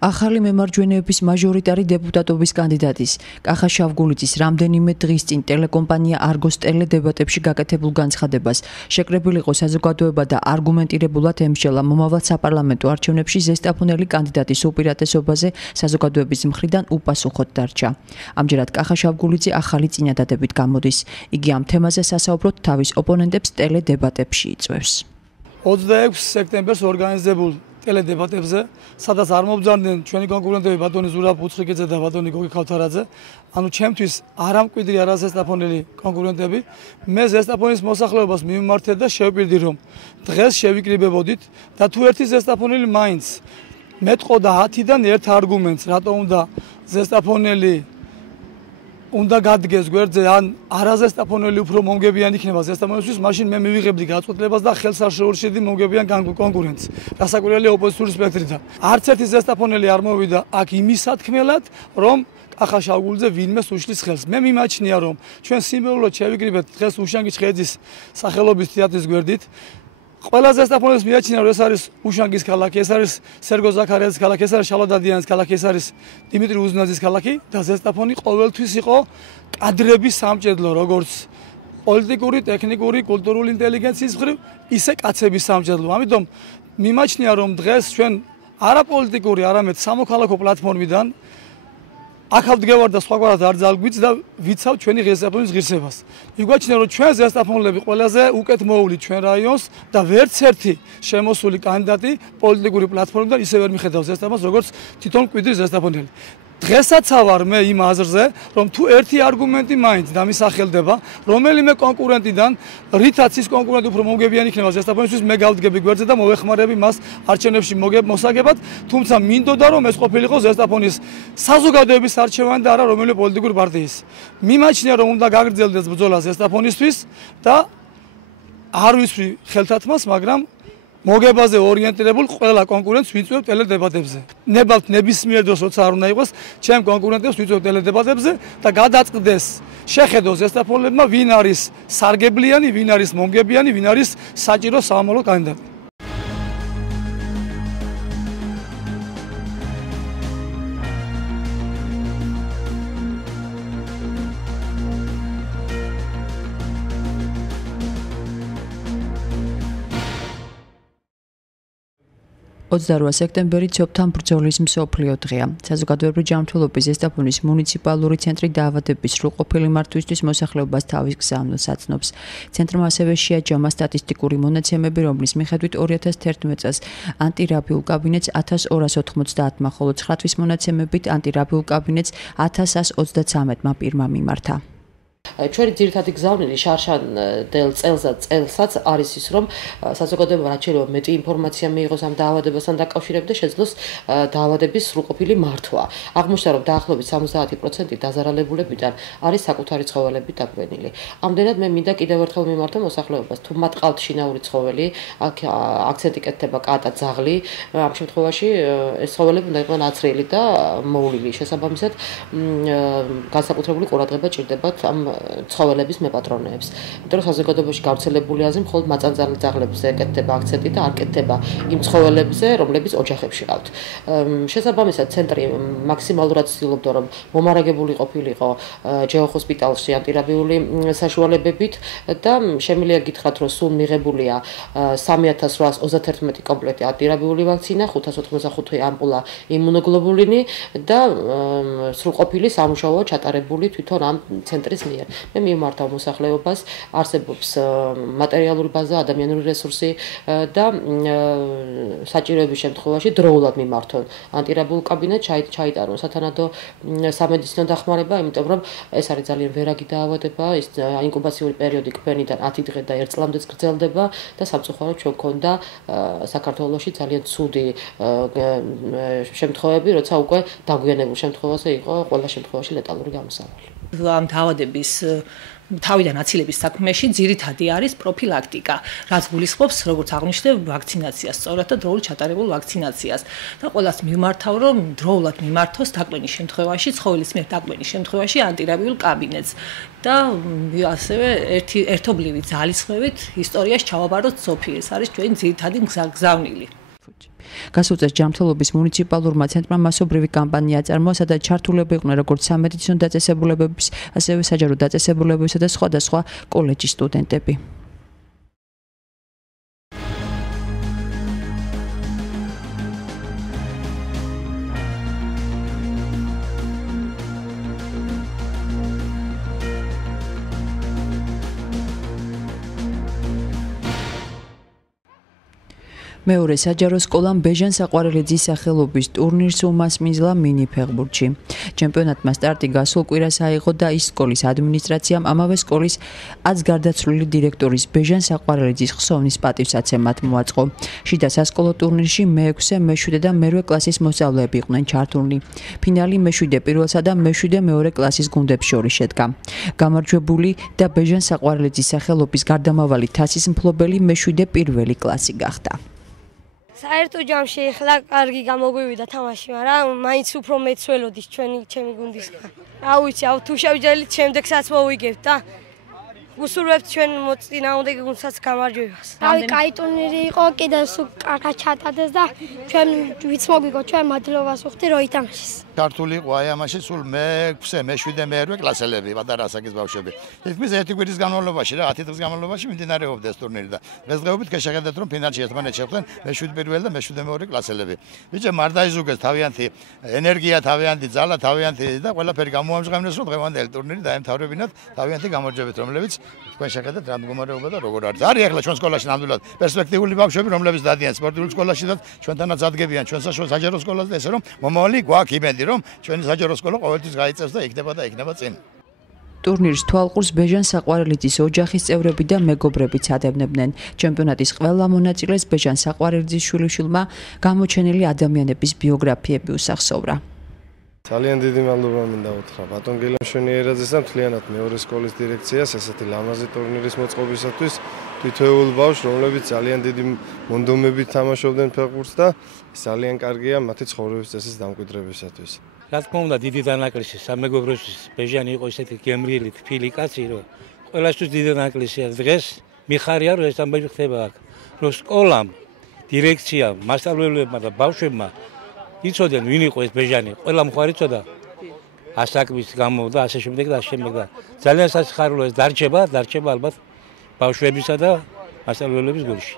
ახალი მემარჯვენეების მაჟორიტარი დეპუტატობის კანდიდატის კახა შავგულიძის რამდენიმე დღის წინ ტელეკომპანია Argos Tele დებატებში გაკეთებულ განცხადებას შეკრებილ იყო საზოგადოება და არგუმენტირებულად ემსჯელა მომავალ საპარლამენტო არჩევნებში ზესტაფონელი კანდიდატის უპირატესობაზე საზოგადოების მხრიდან უპასუხოდ დარჩა. ამჯერად კახა შავგულიძე ახალი წინადადებით გამოდის. იგი ამ თემაზე სასაუბროდ თავის ოპონენტებს ტელედებატებში იწვევს. 26 სექტემბერს ორგანიზებულ ტელედებატებზე, სადაც არ მობრძანდნენ ჩვენი კონკურენტები ბატონი ზურაბ უცხიკიძე და ბატონი გოგი ქავთარაძე, ანუ ჩემთვის არამკვიდრი არაზესტაფონელი კონკურენტები, მე ზესტაფონის მოსახლეობას მიმმართე და შევპირდი რომ დღეს შევიკრიბებოდით და თუ ერთი ზესტაფონელი მაინც მეტყოდა 10-დან ერთ არგუმენტს, რატომ უნდა ზესტაფონელი უნდა გადგეს გვერდზე ან არაზესტაფონელი უფრო მომგებიანი იქნება ზესტაფონელისთვის, მაშინ მე მივიღებდი გაწყვეტილებას და ხელს არ შეურჩიდი მომგებიან კონკურენტს. რასაკვირველია ოპოზიციური სპექტრიდან. არც ერთი ზესტაფონელი არ მოვიდა აქ იმისათქმელად, რომ კახა შავგულიძე ვინმეს უშლის ხელს. მე მიმაჩნია რომ ჩვენ სიმბოლურად შევიკრიბეთ დღეს უშანგი ჩხეძის სახელობის თეატრის გვერდით. ყველა ზესტაფონელს მიაჩნია რომ ეს არის უშანგის ქალაქი, ეს არის სერგო ზაქარიაძის ქალაქი, ეს არის შალვა დადიანის ქალაქი, ეს არის დიმიტრი უზნაძის ქალაქი და ზესტაფონი ყოველთვის იყო კადრების სამჭედლო, როგორც პოლიტიკური, ტექნიკური, კულტურული ინტელიგენციის მხრივ, ისე კაცების სამჭედლო. ამიტომ მიმაჩნია რომ დღეს ჩვენ არაპოლიტიკური, არამედ სამოქალაქო პლატფორმიდან ახალდგევარ და სხვაგვარად არ ძალგვიც და ვიცავ ჩვენი ზესტაფონის ღირსებას. მიგვაჩნია რომ ჩვენ ზესტაფონელები ყველაზე უკეთ მოუვლით ჩვენ რაიონს და ვერც ერთი შემოსული კანდიდატი პოლიტიკური პლატფორმიდან ისე ვერ მიხედავს ზესტაფონს როგორც თვითონ კვიდრი ზესტაფონელი. დღესაც ავარ მე იმ აზრზე, რომ თუ ერთი არგუმენტი მაინც დამისახელდება, რომელიმე კონკურენტიდან, რითაც ის კონკურენტი უფრო მომგებიანი იქნება ზესტაფონისთვის, მე გავდგები გვერდზე და მოვეხმარები მას არჩევნებში მოსაგებად, თუმცა მინდოდა რომ ეს ყოფილიყო ზესტაფონის საზოგადოების არჩევანი და არა რომელიმე პოლიტიკური პარტიის. მიმაჩნია რომ უნდა გაგრძელდეს ბრძოლა ზესტაფონისთვის და არ ვისვრი ხელთათმას, მაგრამ მოგებაზე ორიენტირებულ ყველა კონკურენტს ვიწვევ ტელედებატებზე. ნებავთ ნებისმიერ დროს როცა არ უნდა იყოს, ჩემ კონკურენტებს ვიწვევ ტელედებატებზე და გადაწყდეს შეხედოს ზესტაფონელებმა ვინ არის სარგებლიანი, ვინ არის მომგებიანი, ვინ არის საჭირო სამომავლო კანდიდატი. სექტემბერი ცობთან ბრძოლის მსოფლიო დღეა. საზოგადოებრივი ჯანმრთელობის ზესტაფონის მუნიციპალური ცენტრი დაავადების სრულყოფილი მართვისთვის მოსახლეობას თავის გზავნილს აცნობს. ცენტრმა ასევე შეაჯამა სტატისტიკური მონაცემები, რომლის მიხედვით 2011 წელს ანტირაბიულ კაბინეტს 1290-მა, ხოლო 9 თვის მონაცემებით ანტირაბიულ კაბინეტს 1133-მა პირმა მიმართა. ჩვენი ძირითადი გზავნილი შარშანდელ წელსაც არის ის, რომ საზოგადოებამ რაც შეიძლება მეტი ინფორმაცია მიიღოს ამ დაავადებასთან დაკავშირებით და შეძლოს დაავადების სრულყოფილი მართვა. აღმოჩნდა, რომ დაახლოებით 70% დაზარალებულებიდან არის საკუთარი ცხოველები დაგვენილი. ამდენად მე მინდა კიდევ ერთხელ მიმართო მოსახლეობას, თუ მათ ყავთ შინაური ცხოველი, აქცენტი კეთდება კატა, ძაღლი, ამ შემთხვევაში ეს ცხოველები უნდა იყვნენ აცრიელი და მოვლილი. შესაბამისად, განსაკუთრებული ყურადღება ჭირდებათ ამ ცხოველების მეპატრონეებს. იმიტომ რომ საზოგადოებაში გავრცელებული აზრი მხოლოდ მაწანწალ ძაღლებზე ეკეთება აქცენტი და არ კეთდება იმ ცხოველებზე, რომლებიც ოჯახებში ყავთ. შესაბამისად, ცენტრი მაქსიმალურად ცდილობდა, რომ მომარაგებული ყოფილიყო ჯეოხოსპიტალში ანტირაბიული საშუალებებით და შემიძლია გითხრათ, რომ სულ მიღებულია 3831 კომპლექტი ანტირაბიული ვაქცინა, 585 ამპულა იმუნოგლობულინი და სრულყოფილი სამუშაოა ჩატარებული თვითონ ამ ცენტრის მიერ. მე მიმართავ მოსახლეობას, არსებობს მატერიალური ბაზა, ადამიანური რესურსი და საჭიროების შემთხვევაში დროულად მიმართონ ანტირაბიულ კაბინეტს, ჩაიტარონ სათანადო სამედიცინო დახმარება, იმიტომ რომ ეს არის ძალიან ვერაგი დაავადება, ის ინკუბაციური პერიოდი გვენიდან 10 დღე და 1 წლამდეც გრძელდება და სამწუხაროდ ჩვენ გქონდა საქართველოში ძალიან ცუდი შემთხვევები, როცა უკვე დაგვიანებულ შემთხვევაზე იყო ყველა შემთხვევაში ლეტალური გამოსავალი. ამ დაავადების თავიდან აცილების საქმეში ძირითადი არის პროფილაქტიკა, რაც გულისხმობს, როგორც აღნიშნე, ვაქცინაციას, სწორად და დროულად ჩატარებულ ვაქცინაციას. და ყველას მიმართავ, რომ დროულად მიმართოს დაკვნის შემთხვევაში, ცხოველის მიერ დაკვნის შემთხვევაში ანტირაბიულ კაბინეტს. და ასევე ერთობლივი ძალისხმევით ისტორიაში ჩავაბაროთ სოფიეს, არის ჩვენი ძირითადი გზავნილი. გასულ წელს ჯანმრთელობის მუნიციპალურმა ცენტრმა მასობრივი კამპანია აწარმოა, სადაც ჩართულები იყვნენ როგორც სამედიცინო დაწესებულებების, ასევე საჯარო დაწესებულებებისა და სხვადასხვა კოლეჯის სტუდენტები. მეორე საჯარო სკოლამ ბეჟან საყვარელიძის სახელობის ტურნირს უმასპინძლა მინიფეხბურთში. ჩემპიონატმა სტარტი გასულ კვირას აიღო და ის სკოლის ადმინისტრაციამ ამავე სკოლის 10 გარდაცვლილი დირექტორის ბეჟან საყვარელიძის ხსოვნის პატივსაცემად მოაწყო. შიდა სასკოლო ტურნირში მე-6, მე-7 და მე-8 კლასის მოსწავლეები იყვნენ ჩართულნი. ფინალი მე-7 პირველსა და მე-7 მეორე კლასის გუნდებს შორის შედგა. გამარჯვებული და ბეჟან საყვარელიძის სახელობის გარდამავალი თასის მფლობელი მე-7 პირველი კლასი გახდა. საერთო ჯამში ახლა კარგი გამოგვივიდა თამაში, მაგრამ მაინც უფრო მეც ველოდი ჩემი გუნდისგან. რა ვიცი, თუ შევძელით შემდეგსაც მოვიგებთ და ვუსურვებთ ჩვენ მოწინააღმდეგე გუნდსაც გამარჯვებას. რავი, კაი ტურნირი იყო, კიდევ სულ კარგად ჩატარდეს და ჩვენ ვიც მოგვიგო, ჩვენ მადლობას ვუხდი რო ითამაშეს. ქართული იყო აი ამაში სულ მე-6, მე-7, მე-8 კლასელები, პატარა ასაკის ბავშვები. თითქმის ერთი კვირის განმავლობაში რა 10 დღის განმავლობაში მიმდინარეობდა ეს ტურნირი და დღესდღეობით შეხედეთ რომ ფინალში ერთმანეთს შეხვდნენ მე-7 პირველი და მე-7 მეორე კლასელები. ბიჭო მარდაიზუგეს თავიანთი ენერგია, თავიანთი ძალა, თავიანთი და ყველაფერი გამოამჟღავნეს რომ დღევანდელი ტურნირი დაემთავრებინათ თავიანთი გამარჯვებით, რომლებიც თქვენ შეხედეთ რა მდგომარეობა და როგორ არის. არის ახლა ჩვენ სკოლაში ნამდვილად პერსპექტიული ბავშვები, რომლებიც დადიან სპორტულ სკოლაში და ჩვენთანაც ადგენიან ჩვენ საჯარო სკოლაზე ესე რომ მომავალი გვაქვს იმედი რომ ჩვენი საჯარო სკოლა ყოველთვის გაიწევს და იქნება წინ. ტურნირს თვალყურს ბეჟან საყვარელიძის ოჯახის წევრები და მეგობრებიც ადევნებდნენ. ჩემპიონატის ყველა მონაწილეს ბეჟან საყვარელიძის შვილიშვილმა გამოჩენილი ადამიანების ბიოგრაფიები უსახსოვრა. ძალიან დიდი მადლობა მინდა უთხრა ბატონ გელემშვენიერაძეს და მთლიანად მეორე სკოლის დირექციას ესეთი ლამაზი ტურნირის მოწყობისათვის, თითოეულ ბავშვს, რომლებიც ძალიან დიდი მონდომებით თამაშობდნენ ფეხბურთს და ძალიან კარგია მათი ცხოვრების წესის დამკვიდრებისათვის. რა თქმა უნდა, დიდი დანაკლისი სამეგობროსთვის ბეჟანი იყო ისეთი გემრიელი თბილი კაცი, რომ ყველასთვის დიდი დანაკლისია. დღეს მიხარია რომ ეს ამბავი ხდება აქ, რომ სკოლამ, დირექციამ, მასწავლებლებმა და ბავშვებმა იცოდნენ ვინ იყო ეს ბეჟანი, ყველა მხარი იცოდა ასაკის გამო და ასე შემდეგ და შემდეგ და ძალიან სასიხარულო ეს დარჩება ალბათ ბავშვებისა და მასწავლებლების გულში.